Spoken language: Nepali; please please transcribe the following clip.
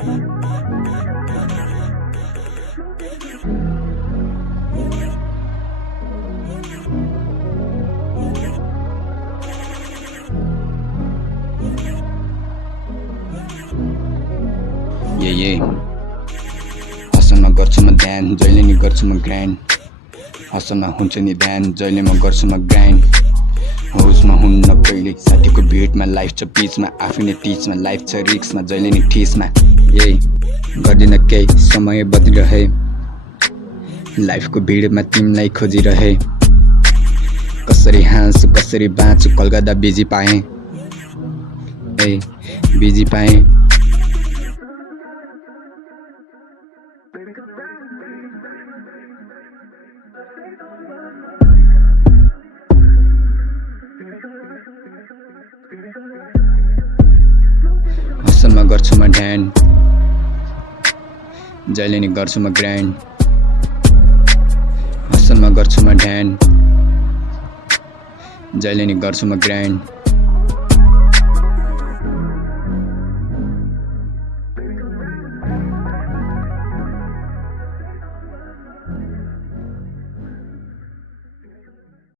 ये हसनमा गर्छु म ध्यान जहिले नि गर्छु म ग्राइन्ड हसनमा हुन्छ नि ध्यान जहिले म गर्छु म ग्राइन्ड होसमा हुन्न कहिले साथीको भिडमा लाइफ छ बिचमा आफै नै टिचमा लाइफ छ रिक्समा जहिले नि ठिसमा यही गर्दिन केही समय बदलिरहे लाइफको भिडमा तिमीलाई खोजिरहे कसरी हाँसु कसरी बाँच्छु कलकत्ता बिजी पाएँ ए बिजी पाएँ हसनमा गर्छु म ध्यान जहिले नि गर्छु म ग्राइन्ड हसनमा गर्छु म ध्यान जहिले नि गर्छु म ग्राइन्ड